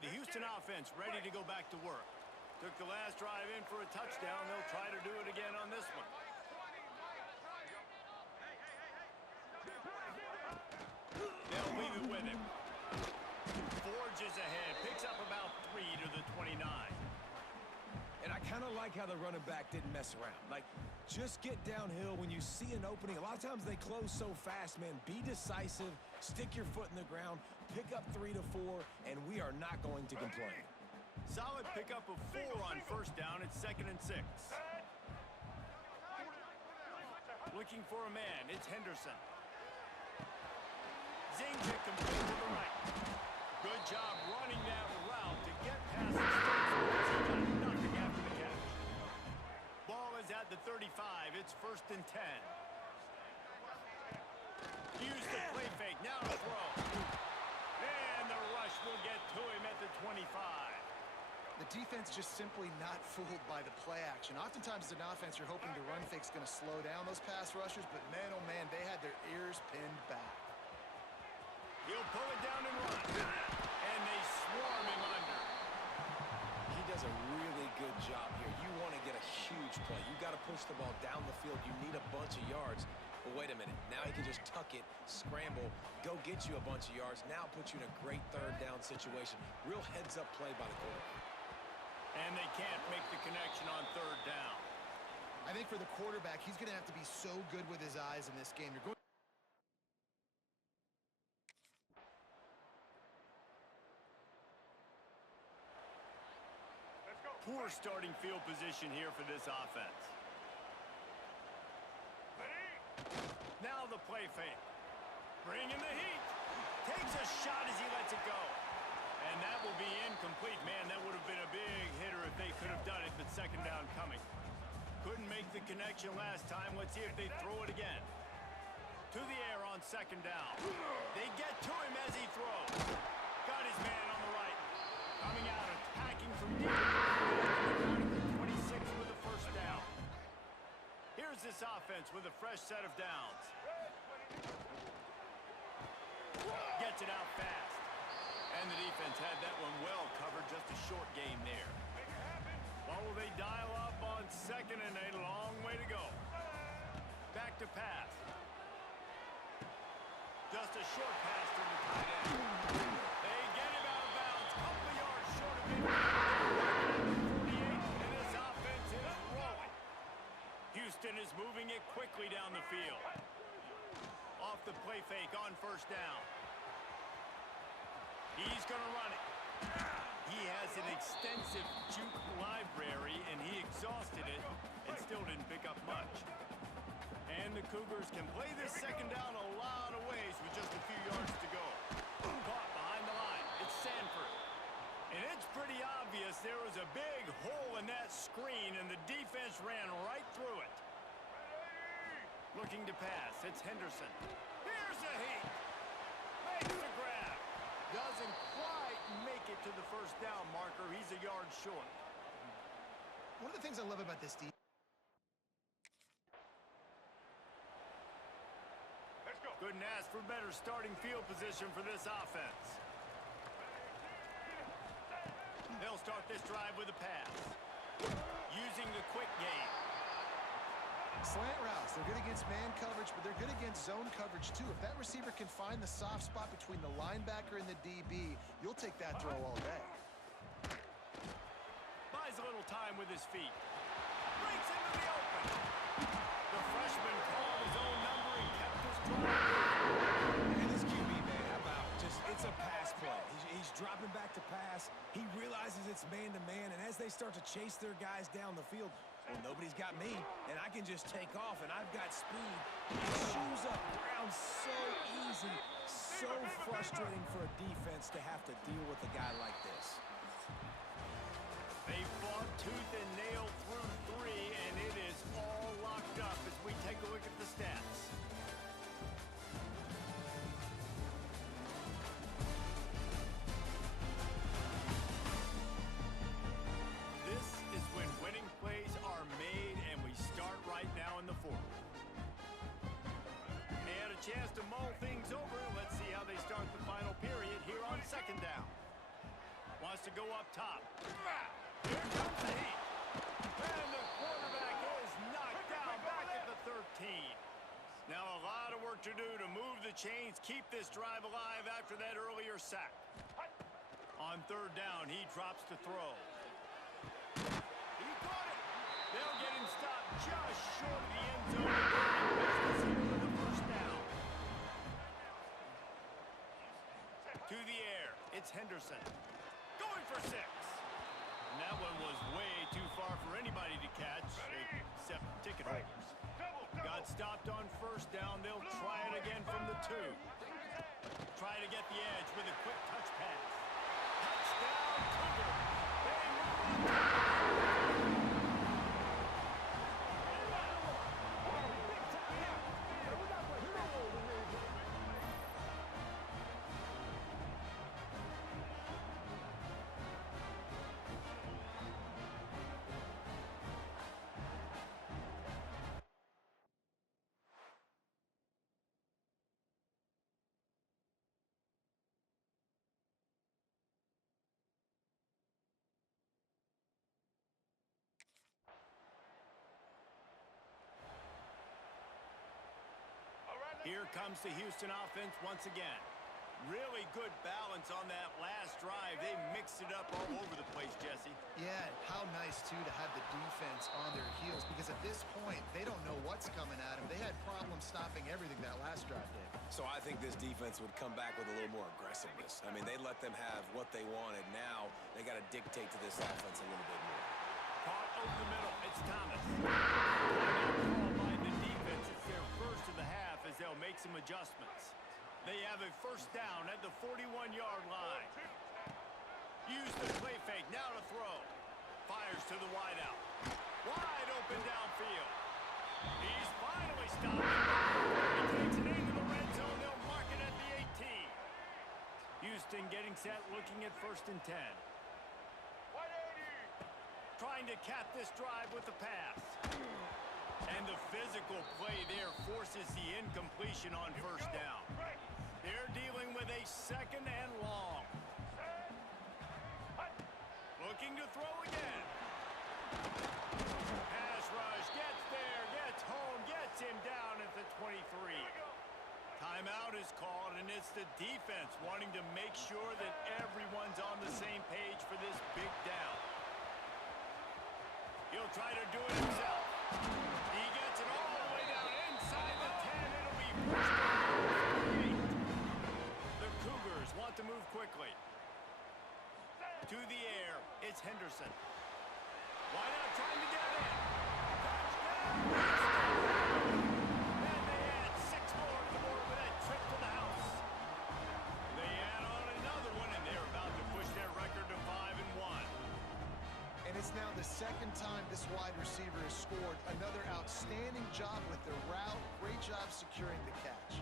The Houston offense ready to go back to work. Took the last drive in for a touchdown. They'll try to do it again on this one. They'll leave it with him. Forges ahead. Picks up about 3 to the 29. And I kind of like how the running back didn't mess around. Like, just get downhill when you see an opening. A lot of times they close so fast, man. Be decisive, stick your foot in the ground, pick up 3 to 4, and we are not going to complain. Solid pickup of 4 on first down. It's 2nd and 6. Looking for a man. It's Henderson. Zingich complete to the right. Good job running that route to get past the sticks. Nothing after the catch. Ball is at the 35. It's 1st and 10. Use the play fake. Now throw. And the rush will get to him at the 25. The defense just simply not fooled by the play action. Oftentimes as an offense, you're hoping the run fake's going to slow down those pass rushers, but man, oh man, they had their ears pinned back. He'll pull it down and run. And they swarm him under. He does a really good job here. You want to get a huge play. You got to push the ball down the field. You need a bunch of yards. But wait a minute. Now he can just tuck it, scramble, go get you a bunch of yards. Now put you in a great 3rd down situation. Real heads-up play by the quarterback. And they can't make the connection on 3rd down. I think for the quarterback, he's going to have to be so good with his eyes in this game. You're going Poor starting field position here for this offense. Now the play fake. Bringing the heat. Takes a shot as he lets it go. And that will be incomplete. Man, that would have been a big hitter if they could have done it, but 2nd down coming. Couldn't make the connection last time. Let's see if they throw it again. To the air on 2nd down. They get to him as he throws. Got his man on the right. Coming out, attacking from deep. 26 with the 1st down. Here's this offense with a fresh set of downs. Gets it out fast. And the defense had that one well covered, just a short game there. What will they dial up on 2nd and 8? A long way to go. Back to pass. Just a short pass to the tight end. They get him out of bounds. Couple yards short of it. 48, and this offense is rolling. Houston is moving it quickly down the field. Off the play fake on 1st down. He's going to run it. He has an extensive juke library, and he exhausted it and still didn't pick up much. And the Cougars can play this 2nd down a lot of ways with just a few yards to go. Caught behind the line. It's Sanford. And it's pretty obvious there was a big hole in that screen, and the defense ran right through it. Looking to pass. It's Henderson. Here's a heat. Makes the grab. Doesn't quite make it to the 1st down marker. He's a yard short. One of the things I love about this defense. Couldn't ask for better starting field position for this offense. They'll start this drive with a pass. Using the quick game. Slant routes, they're good against man coverage, but they're good against zone coverage too. If that receiver can find the soft spot between the linebacker and the DB, you'll take that throw all day. Buys a little time with his feet. Breaks into the open. The freshman called his own number and kept his drive. And this QB, man, how about just, it's a pass play. He's dropping back to pass. He realizes it's man-to-man, and as they start to chase their guys down the field, well, nobody's got me, and I can just take off, and I've got speed. He shoes up ground so easy, so frustrating for a defense to have to deal with a guy like this. They fought tooth and nail through 3, and it is all locked up as we take a look at the stats. This is when winning plays are made, and we start right now in the 4th. They had a chance to mull things over. Let's see how they start the final period here on 2nd down. Want to go up top. Here comes the heat. And the quarterback is knocked down back at the 13. Now a lot of work to do to move the chains, keep this drive alive after that earlier sack. On third down, he drops to throw. He got it. They'll get him stopped just short of the end zone. Business here with the first down. To the air, it's Henderson. Going for 6. And that one was way too far for anybody to catch, except ticket holders. Got stopped on first down. They'll try it again from the 2. Try to get the edge with a quick touch pass. Touchdown, Cougars. They move on. Here comes the Houston offense once again. Really good balance on that last drive. They mixed it up all over the place, Jesse. Yeah, how nice, too, to have the defense on their heels, because at this point, they don't know what's coming at them. They had problems stopping everything that last drive did. So I think this defense would come back with a little more aggressiveness. I mean, they let them have what they wanted. Now they got to dictate to this offense a little bit more. Caught over the middle. It's Thomas. Called by the defense. It's their first of the half as they'll make some adjustments. They have a first down at the 41-yard line. Use the play fake. Now to throw. Fires to the wideout. Wide open downfield. He's finally stopped. He takes it into the red zone. They'll mark it at the 18. Houston getting set, looking at 1st and 10. Trying to cap this drive with the pass. And the physical play there forces the incompletion on first down. They're dealing with a 2nd and long. Looking to throw again. Pass rush, gets there, gets home, gets him down at the 23. Timeout is called, and it's the defense wanting to make sure that everyone's on the same page for this big down. He'll try to do it himself. He gets it all the way down inside the 10. It'll be first down. The Cougars want to move quickly. To the air, it's Henderson. Why not trying to get in? Touchdown! And they add 6 more to the board with that trip to the house. They add on another one, and they're about to push their record to 5-1. And it's now the 2nd time this wide receiver has scored. Another outstanding job with the route. Great job securing the catch.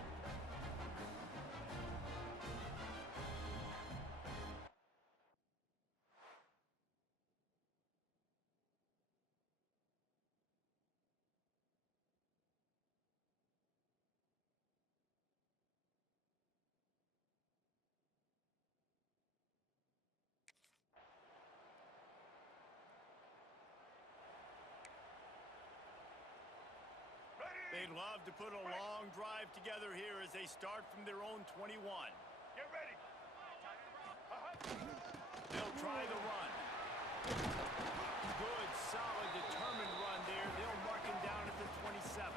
They'd love to put a long drive together here as they start from their own 21. Get ready. They'll try the run. Good, solid, determined run there. They'll mark him down at the 27.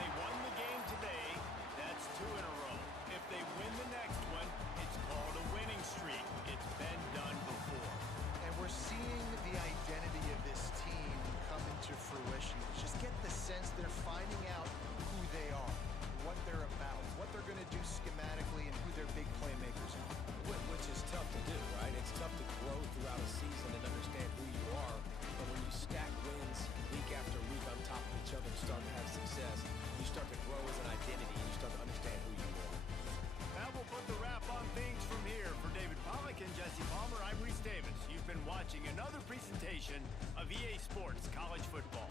They won the game today. That's 2 in a row. If they win the next one, it's called a winning streak. It's been done before. And we're seeing the identity of this team come into fruition. Just get the sense they're finding out who they are, what they're about, what they're going to do schematically, and who their big playmakers are. Which is tough to do, right? It's tough to grow throughout a season and understand who you are. But when you stack wins week after week on top of each other and start to have success, you start to grow as an identity and you start to understand who you are. That will put the wrap on things from here. For David Pollack and Jesse Palmer, I'm Reese Davis. You've been watching another presentation of EA Sports College Football.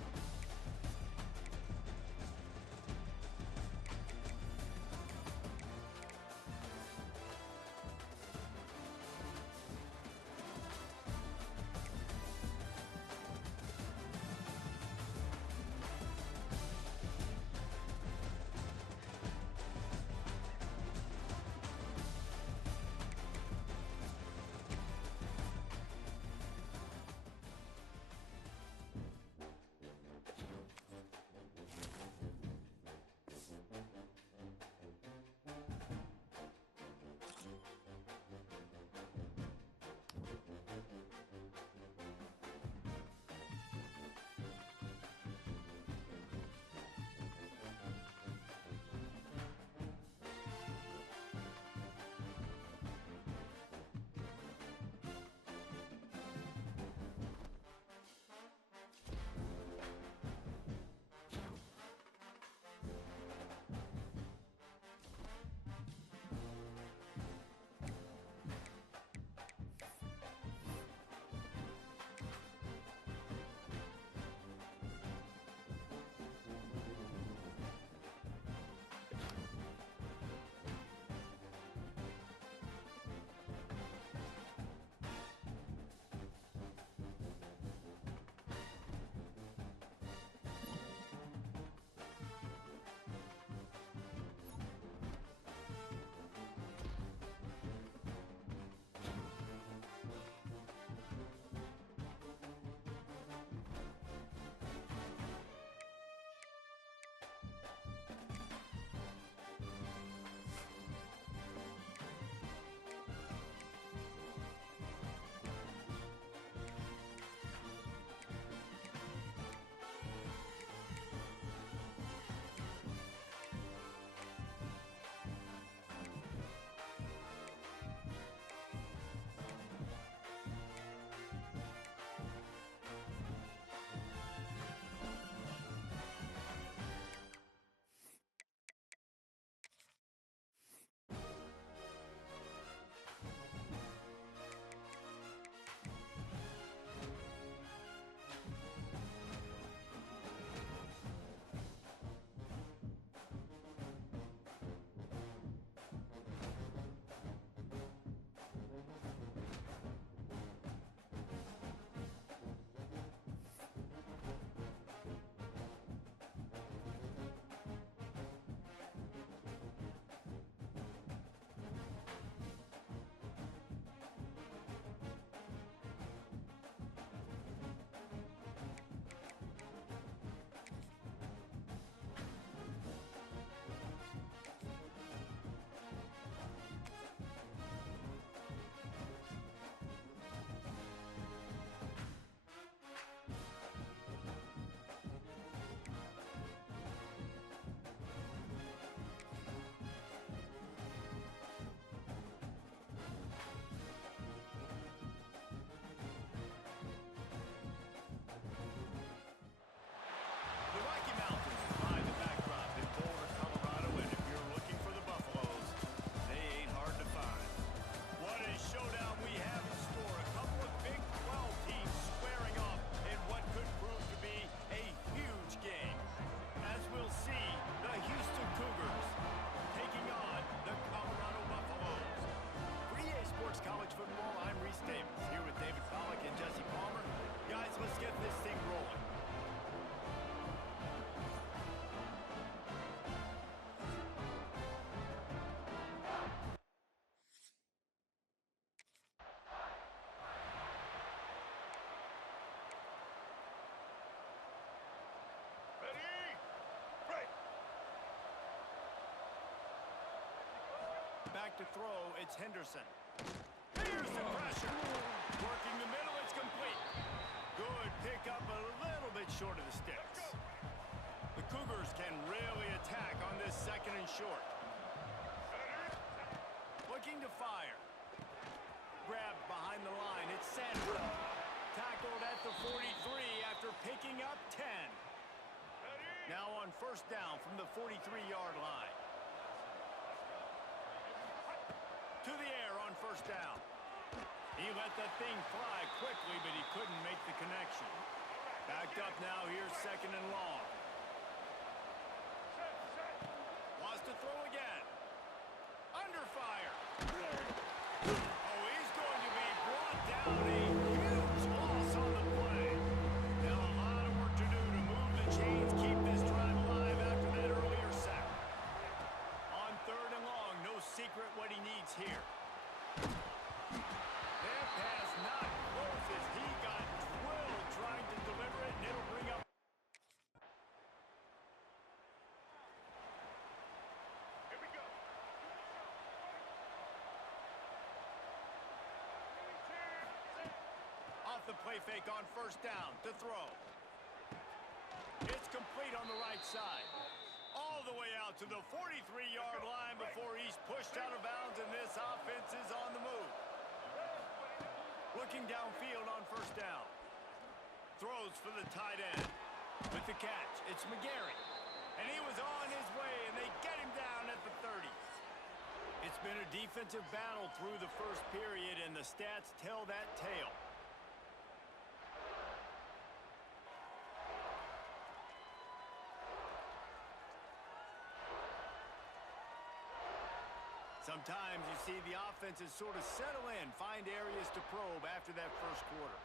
back to throw, it's Henderson. Here's the pressure. Working the middle, it's complete. Good pick up a little bit short of the sticks. The Cougars can really attack on this second and short. Looking to fire. Grabbed behind the line, it's Sandberg. Tackled at the 43 after picking up 10. Now on first down from the 43-yard line. To the air on first down. He let that thing fly quickly, but he couldn't make the connection. Backed up now, here's second and long. Wants to throw again. Under fire. Oh, he's going to be brought down. A huge loss on the play. Now a lot of work to do to move the chains, keep this drive alive after that earlier sack. On third and long, no secret what he needs here. That pass not close as he got drilled trying to deliver it, and it'll bring up. Here we go. Off the play fake on first down to throw. It's complete on the right side. All the way out to the 43-yard line before he's pushed out of bounds, and this offense is on the move. Looking downfield on first down. Throws for the tight end. With the catch, it's McGarry. And he was on his way, and they get him down at the 30. It's been a defensive battle through the first period, and the stats tell that tale. Sometimes you see the offenses sort of settle in, find areas to probe after that first quarter.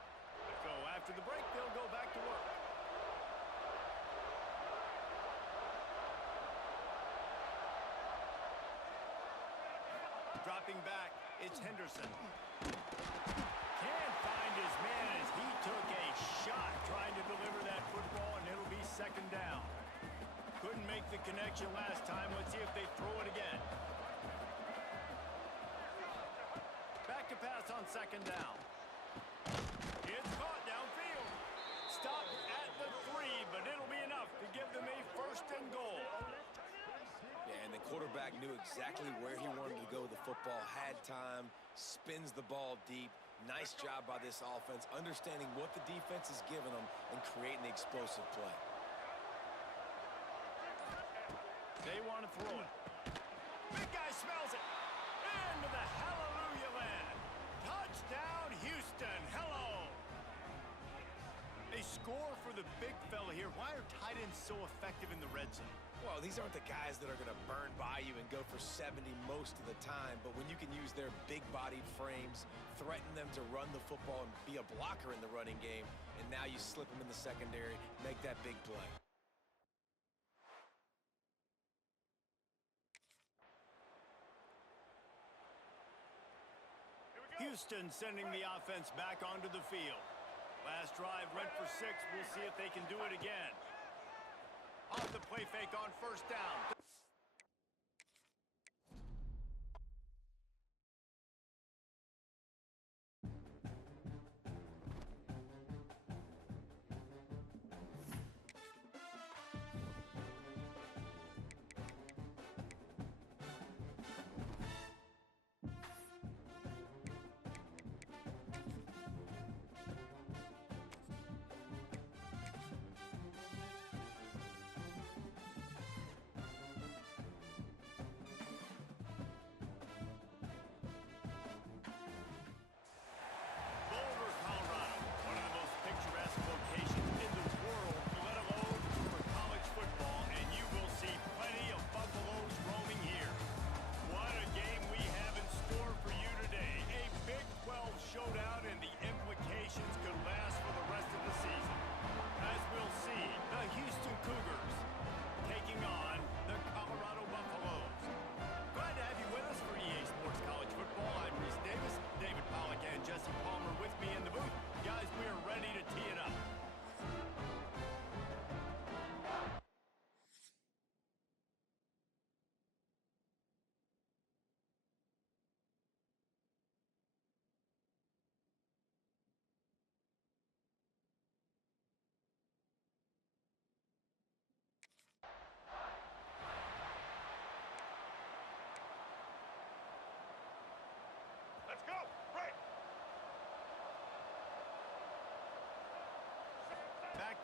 So after the break, they'll go back to work. Dropping back, it's Henderson. Can't find his man as he took a shot trying to deliver that football, and it'll be second down. Couldn't make the connection last time. Let's see if they throw it again. Back to pass on second down. It's caught downfield. Stopped at the 3, but it'll be enough to give them a first and goal. Yeah, and the quarterback knew exactly where he wanted to go with the football, had time, spins the ball deep. Nice job by this offense, understanding what the defense is giving them and creating the explosive play. They want to throw it. Big guy smells it. Into the hallelujah land. Touchdown, Houston. Hello. A score for the big fella here. Why are tight ends so effective in the red zone? Well, these aren't the guys that are going to burn by you and go for 70 most of the time, but when you can use their big-bodied frames, threaten them to run the football and be a blocker in the running game, and now you slip them in the secondary, make that big play. Houston sending the offense back onto the field. Last drive went for 6. We'll see if they can do it again. Off the play fake on first down.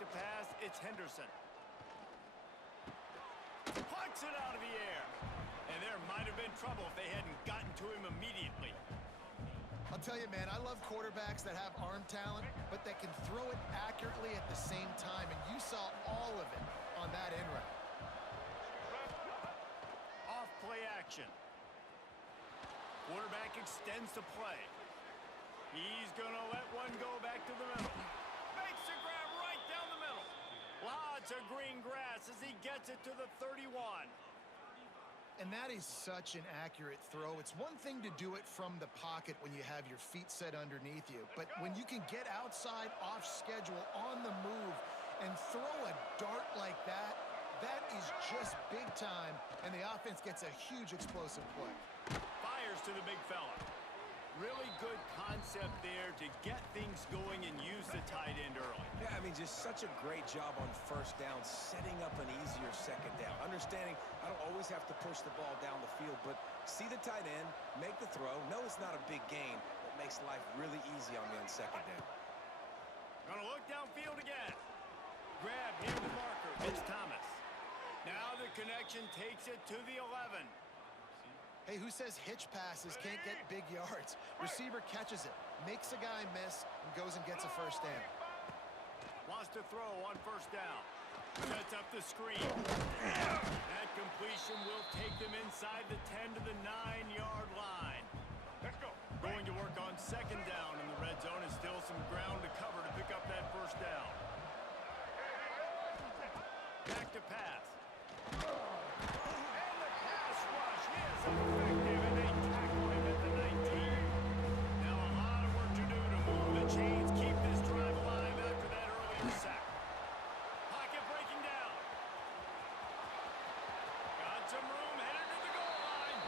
to pass, it's Henderson. Plucks it out of the air. And there might have been trouble if they hadn't gotten to him immediately. I'll tell you, man, I love quarterbacks that have arm talent, but that can throw it accurately at the same time, and you saw all of it on that in route. Off play action. Quarterback extends the play. He's going to let one go back to the middle. Makes the grab right down the middle. Lots of green grass as he gets it to the 31. And that is such an accurate throw. It's one thing to do it from the pocket when you have your feet set underneath you, but when you can get outside, off schedule, on the move, and throw a dart like that, that is just big time, and the offense gets a huge explosive play. Fires to the big fella. Really good concept there to get things going and use the tight end early. Yeah, I mean, just such a great job on first down, setting up an easier second down. Understanding I don't always have to push the ball down the field, but see the tight end, make the throw. No, it's not a big gain, but makes life really easy on me on second down. Gonna look downfield again. Grab him the marker. It's Thomas. Now the connection takes it to the 11. Hey, who says hitch passes can't get big yards? Receiver catches it, makes a guy miss, and goes and gets a first down. Wants to throw on first down. Sets up the screen. That completion will take them inside the 10 to the 9-yard line. Let's go. Going to work on second down in the red zone. Is still some ground to cover to pick up that first down. Back to pass. And the pass rush is effective, and they tackle him at the 19. Now a lot of work to do to move the chains, keep this drive alive after that earlier sack. Pocket breaking down. Got some room, headed to the goal line.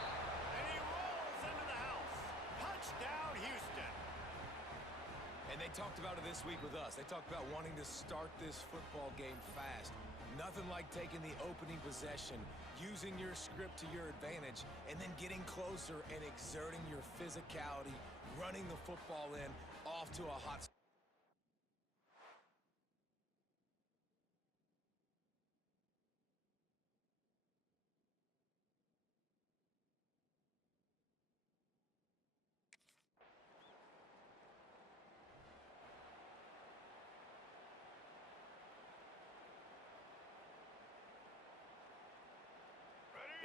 And he rolls into the house. Touchdown, Houston. And they talked about it this week with us. They talked about wanting to start this football game fast. Nothing like taking the opening possession, using your script to your advantage, and then getting closer and exerting your physicality, running the football in, off to a hot start.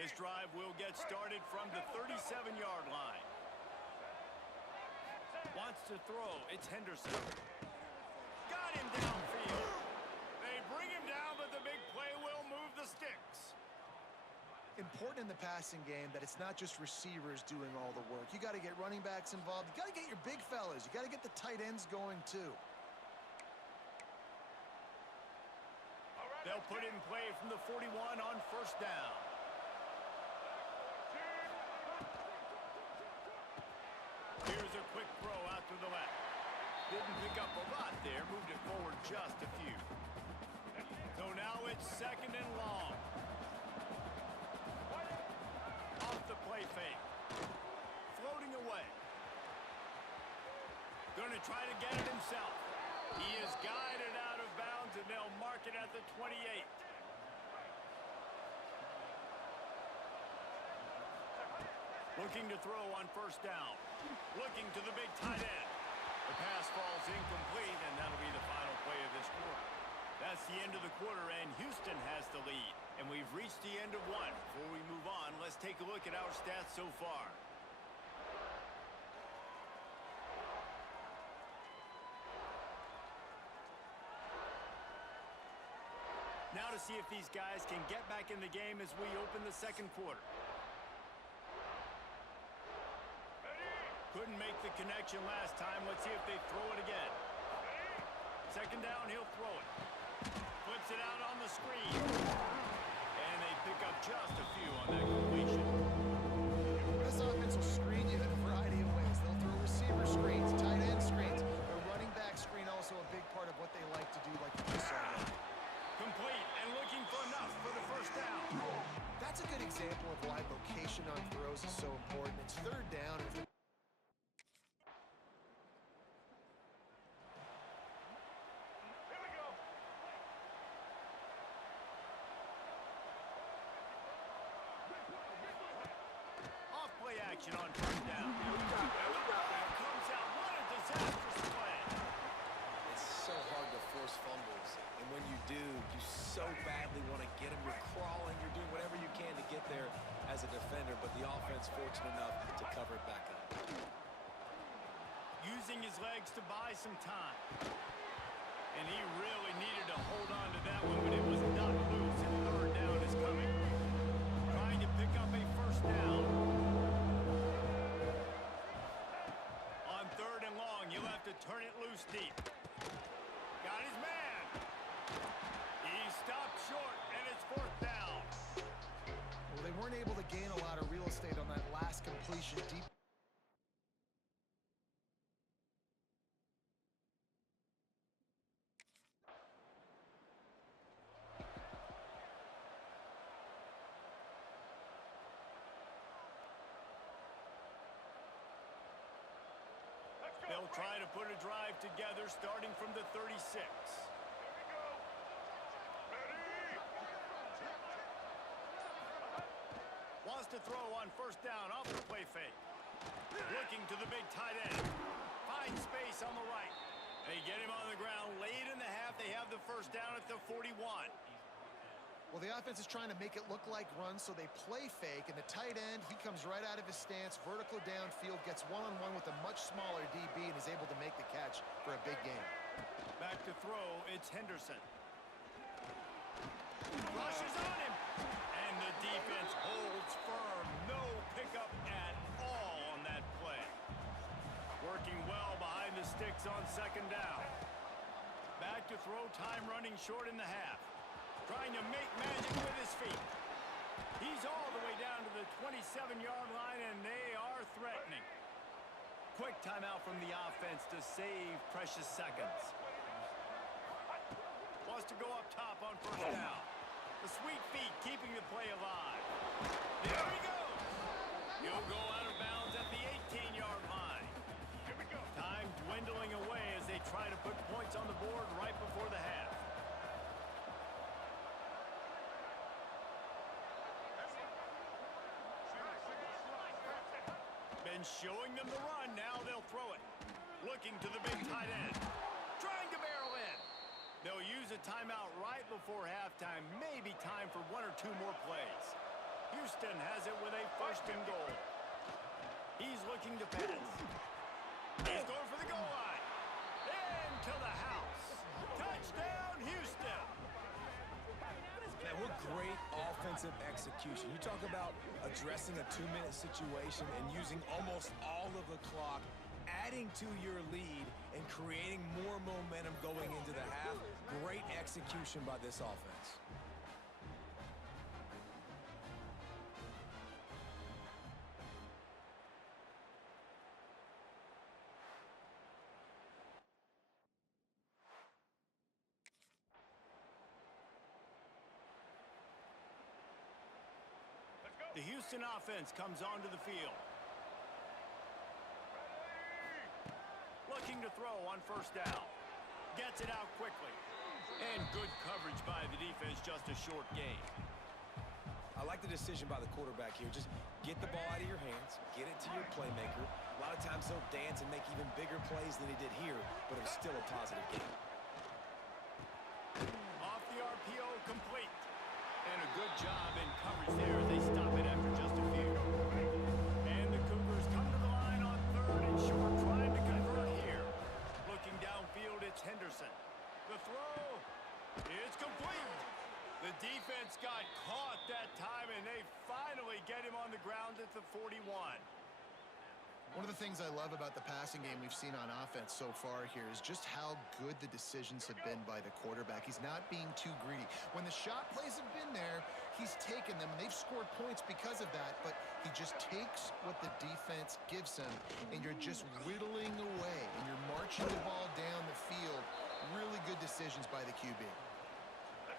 This drive will get started from the 37-yard line. Wants to throw. It's Henderson. Got him downfield. They bring him down, but the big play will move the sticks. Important in the passing game that it's not just receivers doing all the work. You got to get running backs involved. You got to get your big fellas. You got to get the tight ends going too. They'll put in play from the 41 on first down. Here's a quick throw out to the left. Didn't pick up a lot there. Moved it forward just a few. So now it's second and long. Off the play fake. Floating away. Going to try to get it himself. He is guided out of bounds, and they'll mark it at the 28. Looking to throw on first down. Looking to the big tight end. The pass falls incomplete, and that'll be the final play of this quarter. That's the end of the quarter, and Houston has the lead. And we've reached the end of one. Before we move on, let's take a look at our stats so far. Now to see if these guys can get back in the game as we open the second quarter. Couldn't make the connection last time. Let's see if they throw it again. Second down, he'll throw it. Flips it out on the screen. And they pick up just a few on that completion. This offense will screen you in a variety of ways. They'll throw receiver screens, tight end screens. The running back screen also a big part of what they like to do, like you just saw. Complete and looking for enough for the first down. That's a good example of why location on throws is so important. It's third down. And if stretching his legs to buy some time. And he really needed to hold on to that one, but it was not loose, and third down is coming. Trying to pick up a first down. On third and long, you'll have to turn it loose deep. Got his man. He stopped short, and it's fourth down. Well, they weren't able to gain a lot of real estate on that last completion deep. They'll try to put a drive together starting from the 36. Wants to throw on first down off the play fake. Looking to the big tight end. Finds space on the right. They get him on the ground late in the half. They have the first down at the 41. Well, the offense is trying to make it look like runs, so they play fake, and the tight end, he comes right out of his stance, vertical downfield, gets one-on-one with a much smaller DB, and is able to make the catch for a big game. Back to throw, it's Henderson. Rushes on him, and the defense holds firm. No pickup at all on that play. Working well behind the sticks on second down. Back to throw, time running short in the half. Trying to make magic with his feet. He's all the way down to the 27-yard line, and they are threatening. Quick timeout from the offense to save precious seconds. Wants to go up top on first down. The sweet feet keeping the play alive. There he goes. He'll go out of bounds at the 18-yard line. Time dwindling away as they try to put points on the board right before the half. Been showing them the run, now they'll throw it. Looking to the big tight end. Trying to barrel in. They'll use a timeout right before halftime. Maybe time for one or two more plays. Houston has it with a first and goal. He's looking to pass. He's going for the goal line. Into the house. Touchdown, Houston. Man, what great offensive execution. You talk about addressing a 2-minute situation and using almost all of the clock, adding to your lead and creating more momentum going into the half. Great execution by this offense. The Houston offense comes onto the field. Looking to throw on first down. Gets it out quickly. And good coverage by the defense, just a short gain. I like the decision by the quarterback here. Just get the ball out of your hands, get it to your playmaker. A lot of times he'll dance and make even bigger plays than he did here, but it was still a positive game. Off the RPO, complete. And a good job in coverage there as they stop it after just a few. And the Cougars come to the line on third and short, trying to convert here. Looking downfield, it's Henderson. The throw is complete. The defense got caught that time, and they finally get him on the ground at the 41. One of the things I love about the passing game we've seen on offense so far here is just how good the decisions have been by the quarterback. He's not being too greedy. When the shot plays have been there, he's taken them, and they've scored points because of that, but he just takes what the defense gives him, and you're just whittling away, and you're marching the ball down the field. Really good decisions by the QB.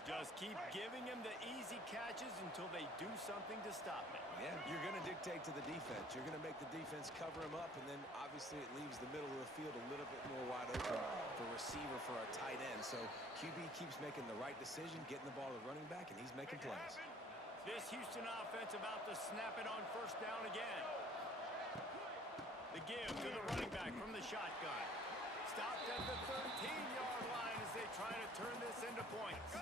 Just keep giving him the easy catches until they do something to stop it. Yeah, you're going to dictate to the defense. You're going to make the defense cover him up, and then obviously it leaves the middle of the field a little bit more wide open for receiver, for our tight end. So QB keeps making the right decision, getting the ball to running back, and he's making plays. This Houston offense about to snap it on first down again. The give to the running back from the shotgun. Stopped at the 13-yard line as they try to turn this into points.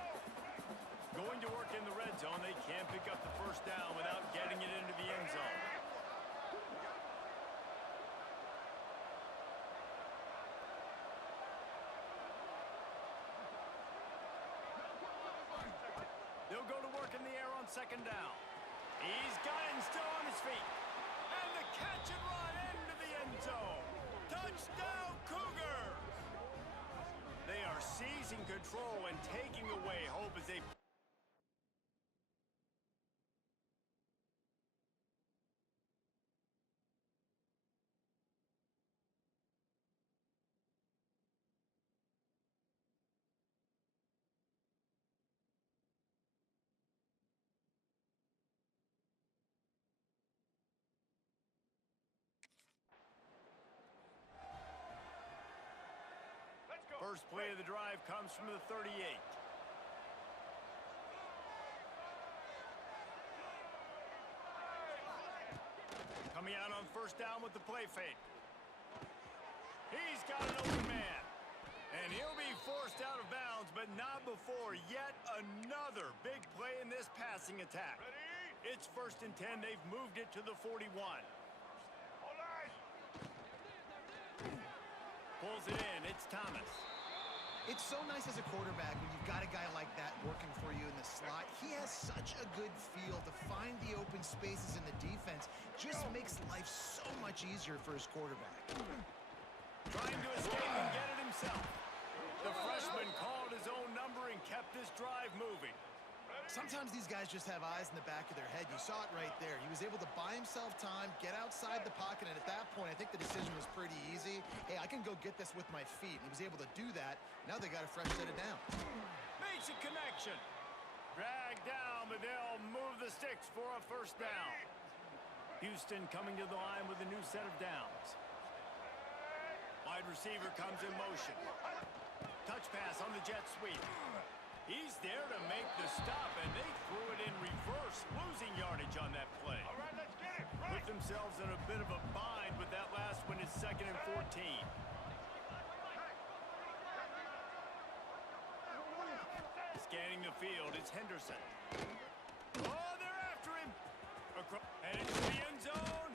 Going to work in the red zone. They can't pick up the first down without getting it into the end zone. second down. He's got it and still on his feet. And the catch and run into the end zone. Touchdown, Cougars! They are seizing control and taking away hope as they... First play of the drive comes from the 38. Coming out on first down with the play fake. He's got an open man. And he'll be forced out of bounds, but not before yet another big play in this passing attack. It's first and 10. They've moved it to the 41. Pulls it in. It's Thomas. It's so nice as a quarterback when you've got a guy like that working for you in the slot. He has such a good feel to find the open spaces in the defense. Just makes life so much easier for his quarterback. Trying to escape and get it himself. The freshman called his own number and kept this drive moving. Sometimes these guys just have eyes in the back of their head. You saw it right there. He was able to buy himself time, get outside the pocket, and at that point, I think the decision was pretty easy. Hey, I can go get this with my feet. He was able to do that. Now they got a fresh set of down. Makes a connection. Dragged down, but they'll move the sticks for a first down. Houston coming to the line with a new set of downs. Wide receiver comes in motion. Touch pass on the jet sweep. He's there to make the stop, and they threw it in reverse, losing yardage on that play. All right, let's get it. Right. Put themselves in a bit of a bind with that last one. It's 2nd and 14. Scanning the field, it's Henderson. Oh, they're after him. Headed to the end zone.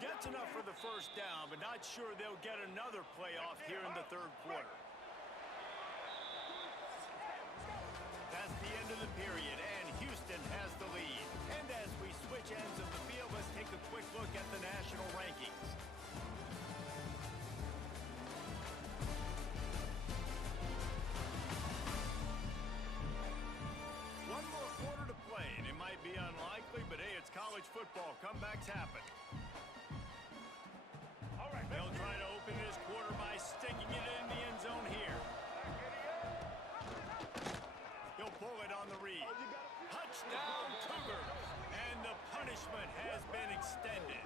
Gets enough for the first down, but not sure they'll get another play off here in the third quarter. That's the end of the period, and Houston has the lead. And as we switch ends of the field, let's take a quick look at the national rankings. One more quarter to play, and it might be unlikely, but hey, it's college football. Comebacks happen. All right, they'll try to open this quarter by sticking it in the end zone here. He'll pull it on the read. Touchdown, Cougars! And the punishment has been extended.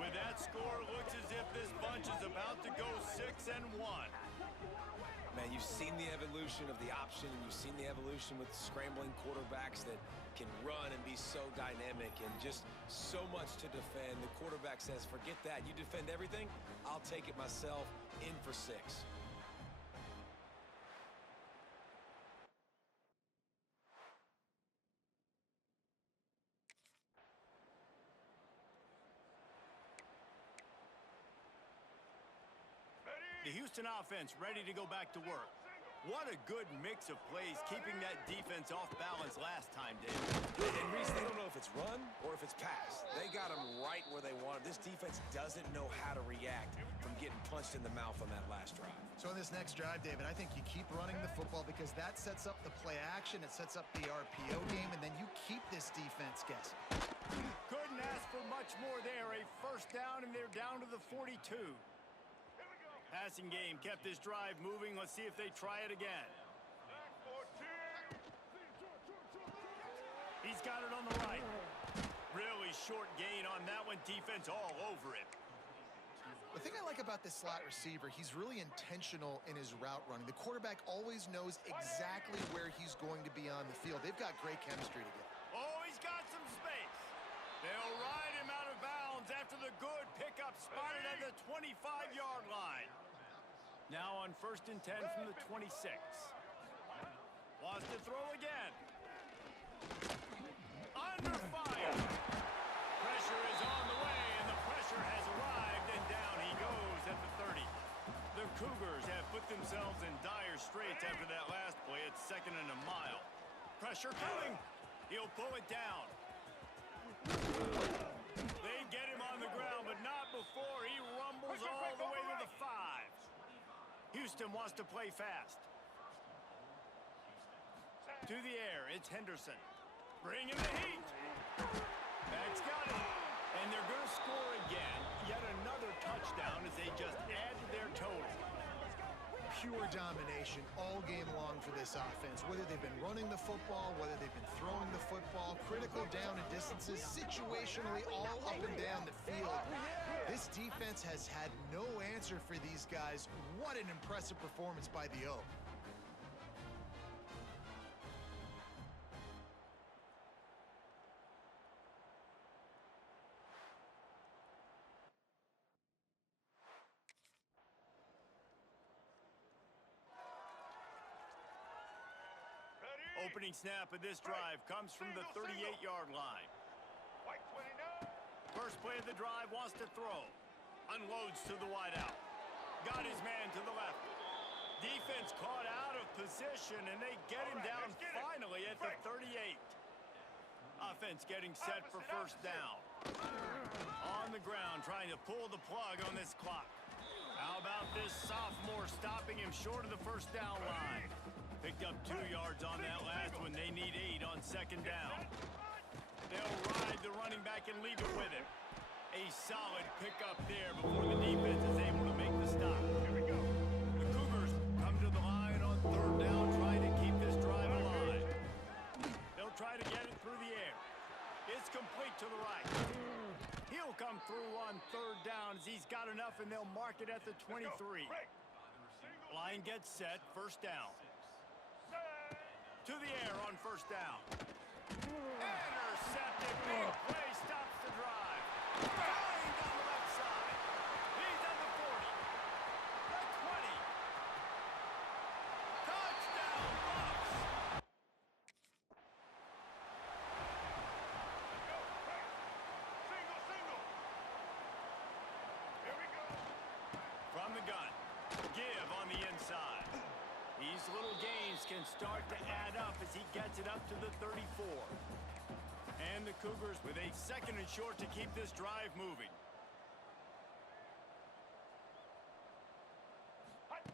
With that score, looks as if this bunch is about to go 6-1. Man, you've seen the evolution of the option, and you've seen the evolution with scrambling quarterbacks that can run and be so dynamic and just so much to defend. The quarterback says, forget that. You defend everything, I'll take it myself. In for 6. The Houston offense ready to go back to work. What a good mix of plays, keeping that defense off balance last time, Dave. And Reese, they don't know if it's run or if it's pass. They got them right where they want them. This defense doesn't know how to react from getting punched in the mouth on that last drive. So in this next drive, David, I think you keep running the football because that sets up the play action, it sets up the RPO game, and then you keep this defense guessing. Couldn't ask for much more there. A first down, and they're down to the 42. Passing game kept this drive moving. Let's see if they try it again. He's got it on the right. Really short gain on that one. Defense all over it. The thing I like about this slot receiver, he's really intentional in his route running. The quarterback always knows exactly where he's going to be on the field. They've got great chemistry together. Oh, he's got some space. They'll ride him out of bounds after the good pickup spotted at the 25-yard line. Now on 1st and 10 from the 26. Wants to throw again. Under fire. Pressure is on the way, and the pressure has arrived, and down he goes at the 30. The Cougars have put themselves in dire straits after that last play. It's 2nd and a mile. Pressure coming. He'll pull it down. They get him on the ground, but not before he rumbles all the way to the 5. Houston wants to play fast. To the air, it's Henderson. Bringing the heat. That's got it. And they're going to score again. Yet another touchdown as they just add to their total. Pure domination all game long for this offense. Whether they've been running the football, whether they've been throwing the football, critical down and distances, situationally all up and down the field. This defense has had no answer for these guys. What an impressive performance by the O. Opening snap of this drive comes from the 38-yard line. First play of the drive, wants to throw. Unloads to the wideout. Got his man to the left. Defense caught out of position, and they get him down finally at the 38. Offense getting set for first down. On the ground, trying to pull the plug on this clock. How about this sophomore stopping him short of the first down line? Picked up 2 yards on that last one. They need 8 on second down. They'll ride the running back and leave it with him. A solid pickup there before the defense is able to make the stop. Here we go. The Cougars come to the line on third down, trying to keep this drive alive. They'll try to get it through the air. It's complete to the right. He'll come through on third down as he's got enough, and they'll mark it at the 23. Line gets set, first down. To the air on first down. Intercepted. Big play stops the drive. Going down the left side. He's at the 40. The 20. Touchdown, Bucks. Single. Here we go. From the gun. Give on the inside. These little gains can start to add up as he gets it up to the 34. And the Cougars with a second and short to keep this drive moving.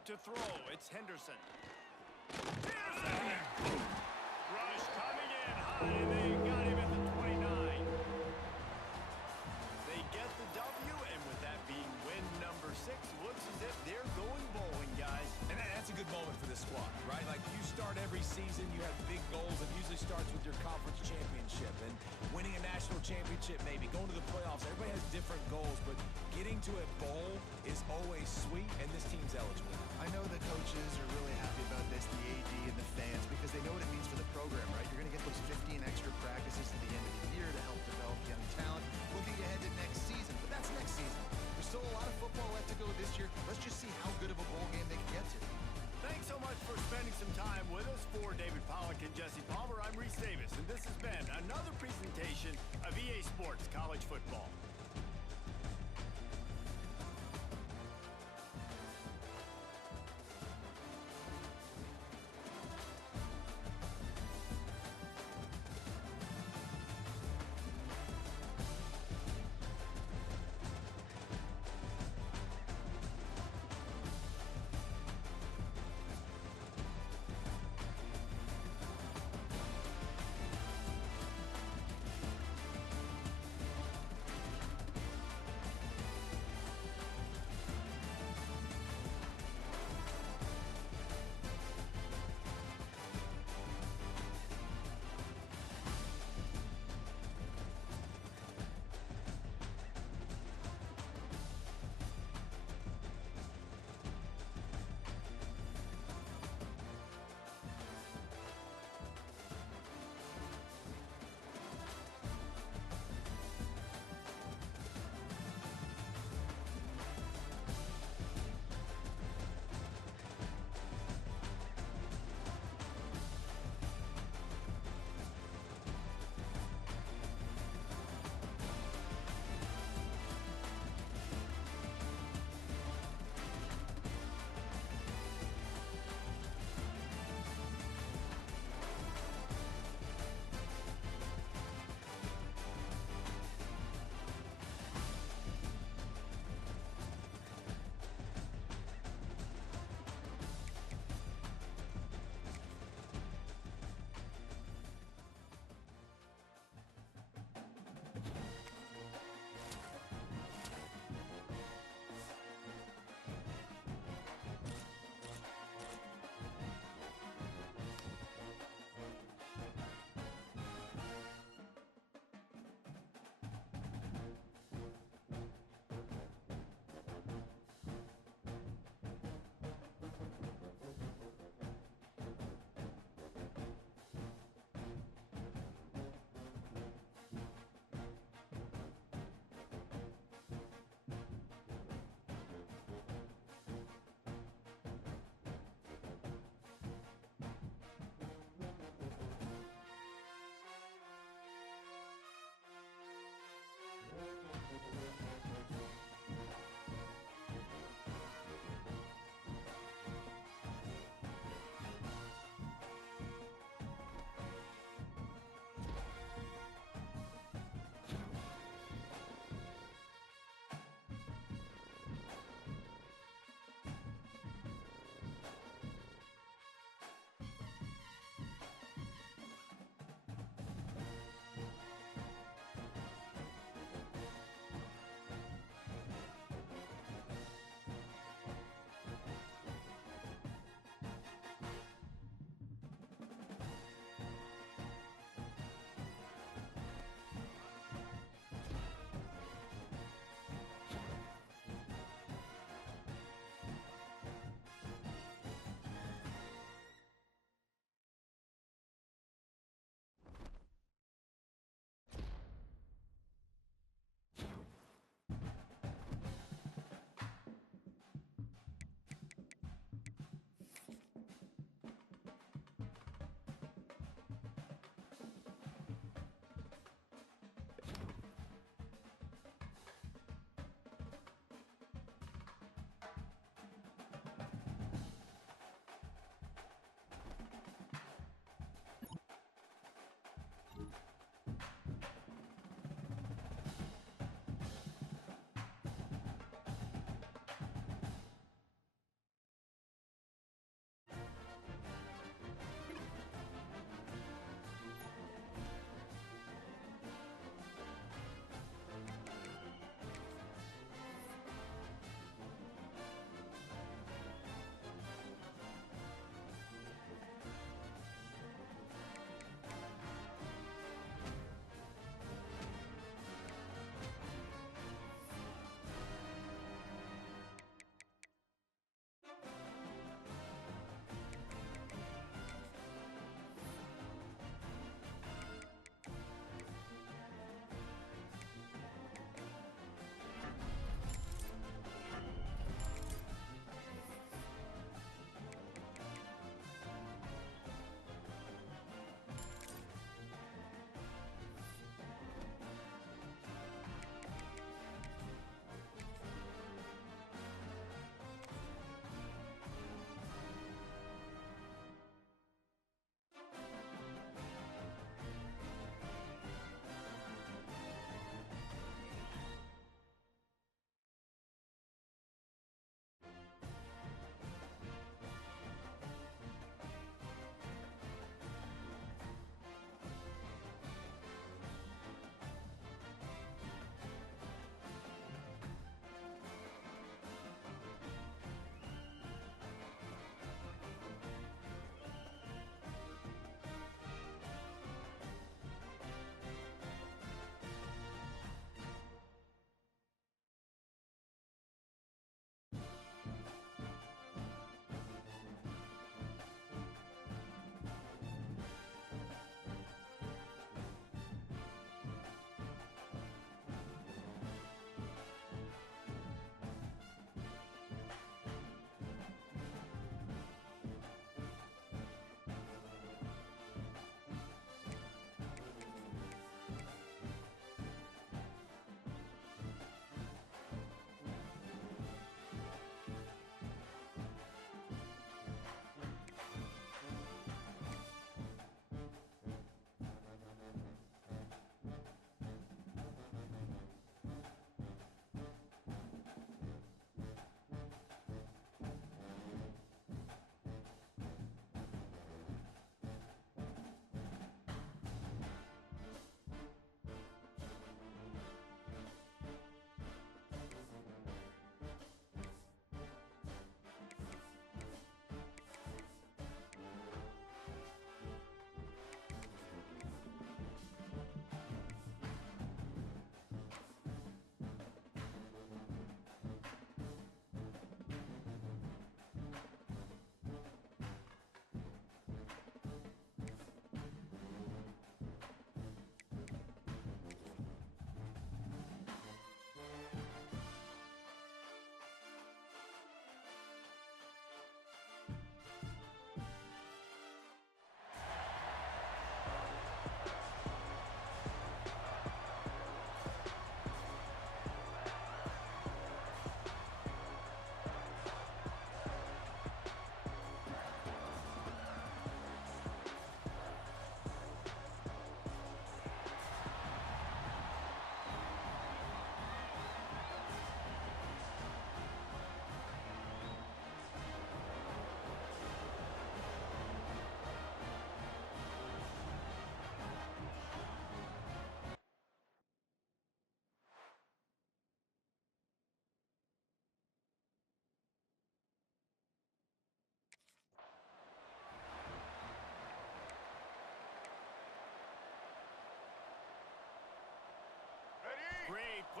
To throw, it's Henderson. Rush coming in high, and they got him at the 29. They get the W, and with that being win number 6, looks as if they're going bowling, guys. And that's a good moment for this squad, right? Like, you start every season, you have big goals. It usually starts with your conference championship and winning a national championship, maybe going to the playoffs. Everybody has different goals, but getting to a bowl is always sweet, and this team's eligible. I know the coaches are really happy about this, the AD and the fans, because they know what it means for the program, right? You're going to get those 15 extra practices to the end of the year to help develop young talent. Looking ahead to next season, but that's next season. There's still a lot of football left to go this year. Let's just see how good of a bowl game they can get to. Thanks so much for spending some time with us. For David Pollack and Jesse Palmer, I'm Reese Davis, and this has been another presentation of EA Sports College Football.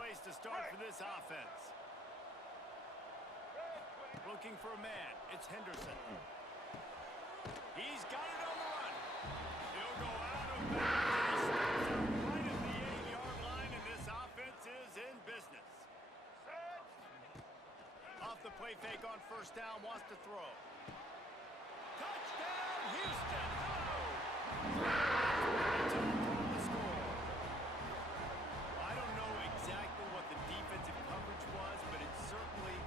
place to start for this offense. Looking for a man. It's Henderson. He's got it on the run. He'll go out of bounds. He steps out right at the 8-yard line, and this offense is in business. Off the play fake on first down, wants to throw. Touchdown, Houston! Hello! The score. I don't know exactly what the defensive coverage was, but it certainly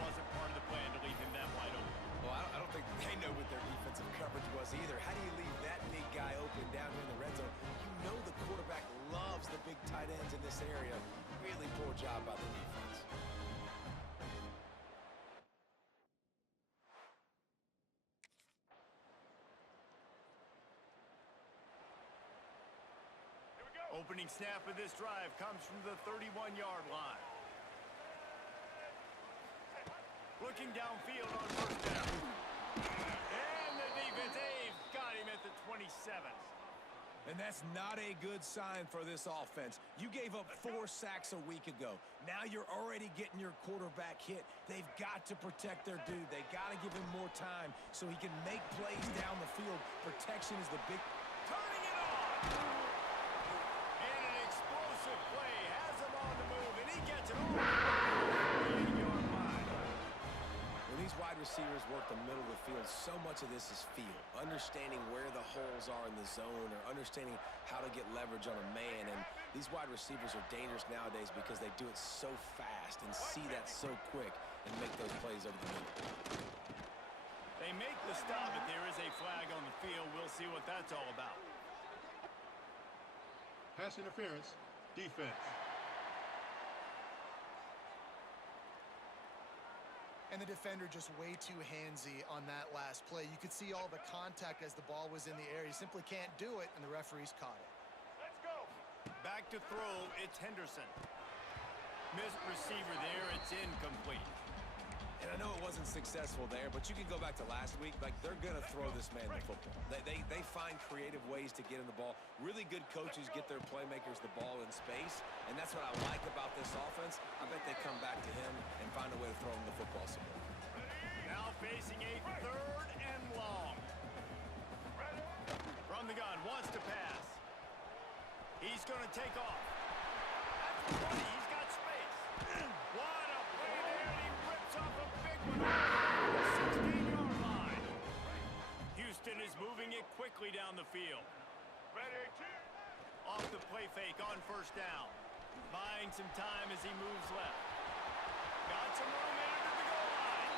wasn't part of the plan to leave him that wide open. Well, I don't think they know what their defensive coverage was either. How do you leave that big guy open down here in the red zone? You know the quarterback loves the big tight ends in this area. Really poor job by the defense. Opening snap of this drive comes from the 31-yard line. Looking downfield on first down. And the defense, they've got him at the 27. And that's not a good sign for this offense. You gave up 4 sacks a week ago. Now you're already getting your quarterback hit. They've got to protect their dude. They got to give him more time so he can make plays down the field. Protection is the big... Turning it on! And an explosive play has him on the move, and he gets it all the 8-yard line. When these wide receivers work the middle of the field, so much of this is feel. Understanding where the holes are in the zone or understanding how to get leverage on a man. And these wide receivers are dangerous nowadays because they do it so fast and see that so quick and make those plays over the middle. They make the stop, but there is a flag on the field. We'll see what that's all about. Pass interference, defense. And the defender just way too handsy on that last play. You could see all the contact as the ball was in the air. He simply can't do it, and the referees caught it. Let's go. Back to throw, it's Henderson. Missed receiver there, it's incomplete. And I know it wasn't successful there, but you can go back to last week. Like, they're going to throw this man the football. They find creative ways to get him the ball. Really good coaches get their playmakers the ball in space, and that's what I like about this offense. I bet they come back to him and find a way to throw him the football some more. Now facing a 3rd and long. From the gun, wants to pass. He's going to take off. That's 20, he's got space. What a play there, and he rips off a big one on the 16-yard line. Houston is moving it quickly down the field. Off the play fake on first down. Buying some time as he moves left. Got some room into the goal line.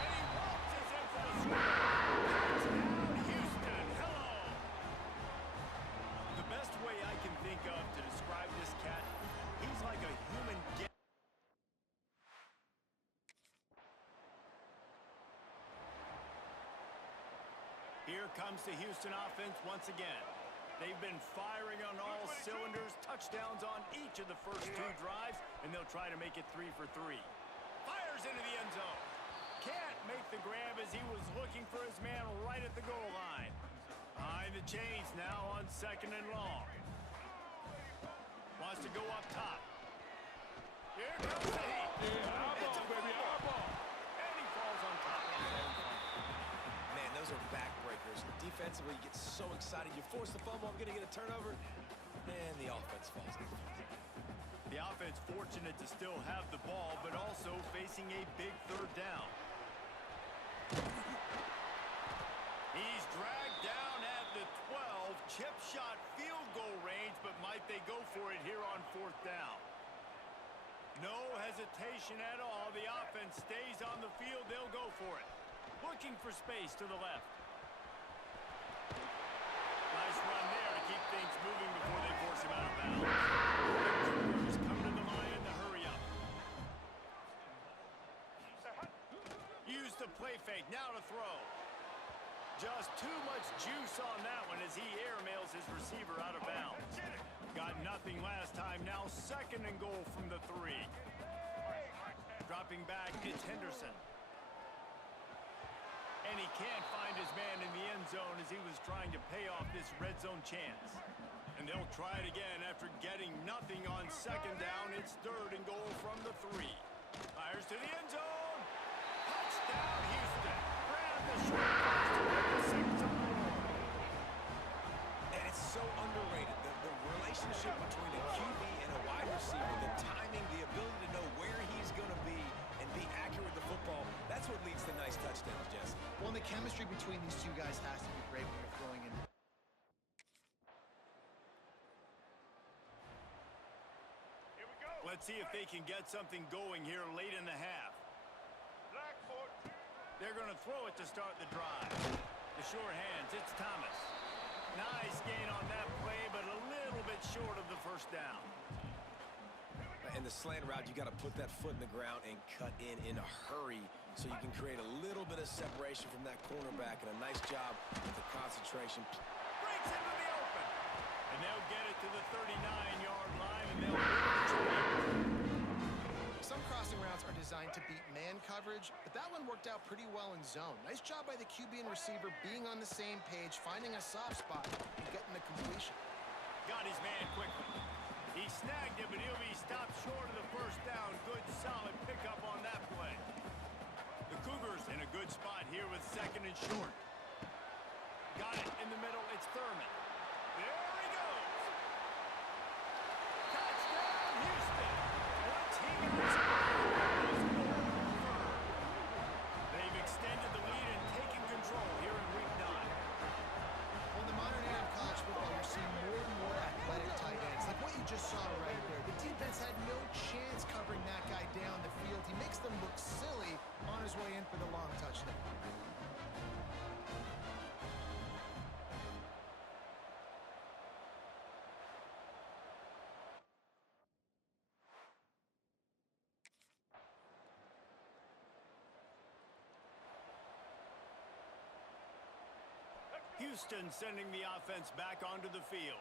And he waltzes in for the score. Touchdown, Houston. Hello. The best way I can think of to describe this cat, he's like a human gift. Here comes the Houston offense once again. They've been firing on all cylinders, touchdowns on each of the first 2 drives, and they'll try to make it 3 for 3. Fires into the end zone. Can't make the grab as he was looking for his man right at the goal line. Behind the chains now on 2nd and long. Wants to go up top. Here comes the heat. It's a football. And he falls on top of his own front. Man, those are backbreakers. Defensively, you get so excited. You force the fumble, I'm going to get a turnover, and the offense falls in. The offense fortunate to still have the ball, but also facing a big 3rd down. He's dragged down at the 12. Chip shot field goal range, but might they go for it here on 4th down? No hesitation at all. The offense stays on the field. They'll go for it. Looking for space to the left. Nice run there to keep things moving before they force him out of bounds. The Cougars come to the line in the hurry up. Use the play fake, now to throw. Just too much juice on that one as he airmails his receiver out of bounds. Got nothing last time, now 2nd and goal from the 3. Dropping back, it's Henderson. And he can't find his man in the end zone as he was trying to pay off this red zone chance. And they'll try it again after getting nothing on second down. It's 3rd and goal from the 3. Fires to the end zone. Touchdown, Houston. Grab the short pass to make the 6-4. And it's so underrated. The relationship between a QB and a wide receiver, the timing, the ability to know where he's going to be and be accurate with the football, that's what leads to nice touchdowns, Jesse. Well, and the chemistry between these two guys has to be great when you're throwing in. Let's see if they can get something going here late in the half. They're going to throw it to start the drive. The short hands, it's Thomas. Nice gain on that play, but a little bit short of the first down. In the slant route, you got to put that foot in the ground and cut in a hurry so you can create a little bit of separation from that cornerback, and a nice job with the concentration. Breaks into the open. And they'll get it to the 39-yard line, and they'll move the chain. Some crossing routes are designed to beat man coverage, but that one worked out pretty well in zone. Nice job by the QB and receiver being on the same page, finding a soft spot, and getting the completion. Got his man quickly. He snagged it, but he'll be stopped short of the first down. Good, solid pickup on that play. The Cougars in a good spot here with 2nd and short. Got it in the middle. It's Thurman. There he goes. Touchdown, Houston. Once he got they've extended the lead and taken control here in week 9. Well, in the modern era of college football, you're seeing more and more athletic tight ends, like what you just saw right there. The defense had no chance covering that guy down the field. He makes them look silly on his way in for the long touchdown. Houston sending the offense back onto the field.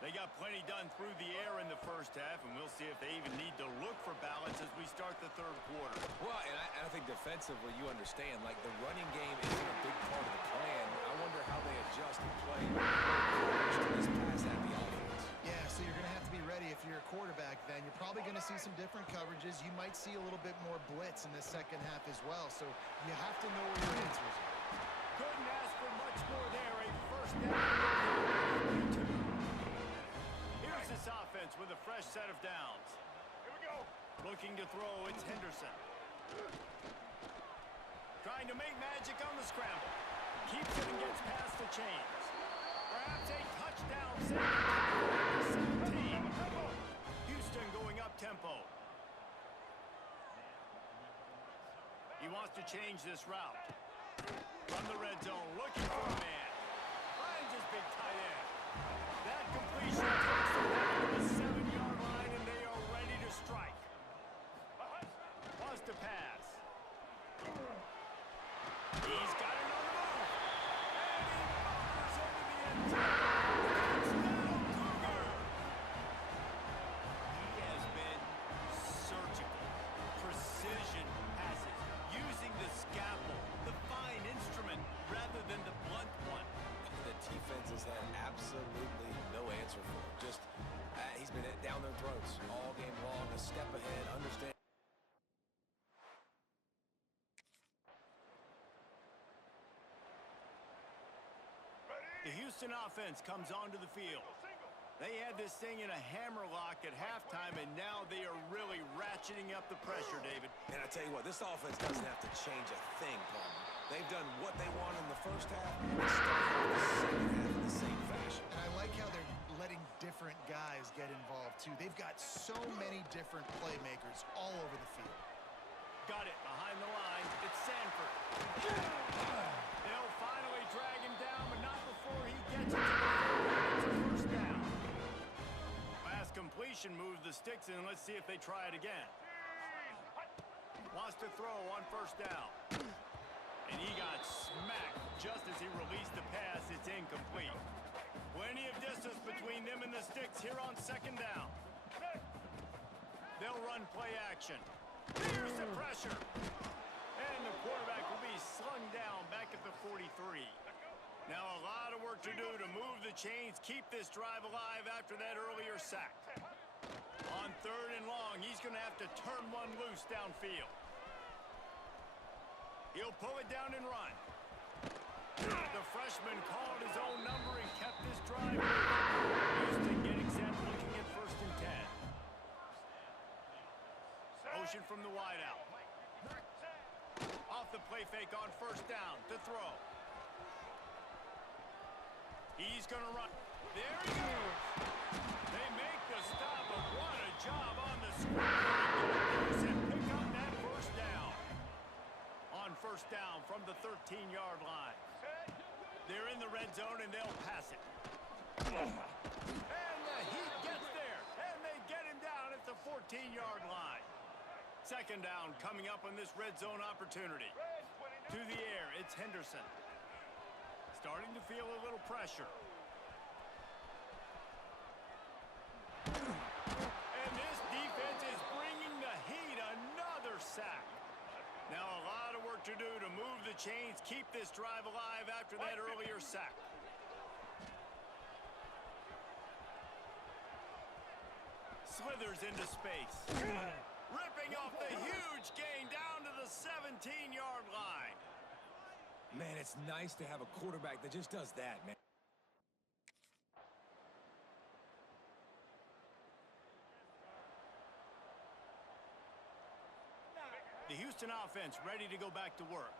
They got plenty done through the air in the first half, and we'll see if they even need to look for balance as we start the 3rd quarter. Well, and I think defensively, you understand, like the running game isn't a big part of the plan. I wonder how they adjust and play to this pass-happy offense. Yeah, so you're going to have to be ready if you're a quarterback then. You're probably going to see some different coverages. You might see a little bit more blitz in the second half as well, so you have to know where your answers are. Couldn't ask for much more there. A first down. Here's this offense with a fresh set of downs. Here we go. Looking to throw, it's Henderson. Trying to make magic on the scramble. Keeps it and gets past the chains. Perhaps a touchdown save. 17. Houston going up tempo. He wants to change this route. From the red zone, looking for a man. Finds his big tight end. That completion takes them down to the 7-yard line, and they are ready to strike. Wants to pass. He's got it on the move. And he fires into the end zone. Touchdown, Cougar. He has been surgical. Precision passes. Using the scalpel. The fine instrument rather than the blunt one. The defense has had absolutely no answer for him. Just, he's been down their throats all game long, a step ahead, understand. The Houston offense comes onto the field. They had this thing in a hammerlock at halftime, and now they are really ratcheting up the pressure, David. And I tell you what, this offense doesn't have to change a thing, Paul. They've done what they want in the first half, and they start off the second half in the same fashion. And I like how they're letting different guys get involved, too. They've got so many different playmakers all over the field. Got it behind the line. It's Sanford. They'll finally drag him down, but not before he gets it to the 40. It's a first down. Last completion moves the sticks in. Let's see if they try it again. Wants to throw on first down. And he got smacked just as he released the pass. It's incomplete. Plenty of distance between them and the sticks here on second down. They'll run play action. Here's the pressure. And the quarterback will be slung down back at the 43. Now a lot of work to do to move the chains, keep this drive alive after that earlier sack. On 3rd and long, he's going to have to turn one loose downfield. He'll pull it down and run. The freshman called his own number and kept this drive moving. Houston getting set, looking at 1st and 10. Motion from the wideout. Off the play fake on 1st down to throw. He's going to run. There he goes. They make the stop, but what a job on the screen. And pick up that 1st down. On 1st down from the 13-yard line. They're in the red zone, and they'll pass it. And the Heat gets there, and they get him down at the 14-yard line. 2nd down coming up on this red zone opportunity. To the air, it's Henderson. Starting to feel a little pressure. And this defense is bringing the Heat another sack. Now a lot of work to do to move the chains, keep this drive alive after that earlier sack. Slithers into space. Ripping off the huge gain down to the 17-yard line. Man, it's nice to have a quarterback that just does that, man. The Houston offense ready to go back to work.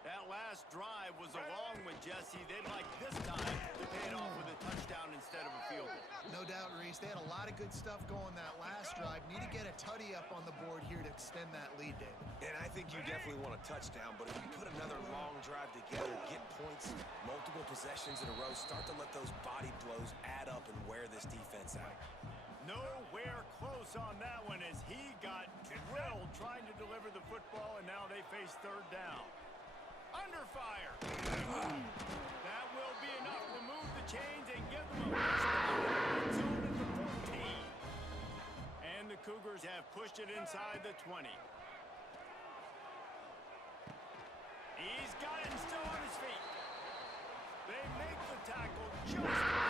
That last drive was a long one, Jesse. They'd like this time to pay it off with a touchdown instead of a field goal. No doubt, Reese. They had a lot of good stuff going that last drive. Need to get a tutty up on the board here to extend that lead, David. And I think you definitely want a touchdown, but if you put another long drive together, get points, multiple possessions in a row, start to let those body blows add up and wear this defense out. Nowhere close on that one as he got drilled trying to deliver the football, and now they face 3rd down. Under fire. That will be enough to move the chains and give them a first down zone at the 14. And the Cougars have pushed it inside the 20. He's got it and still on his feet. They make the tackle just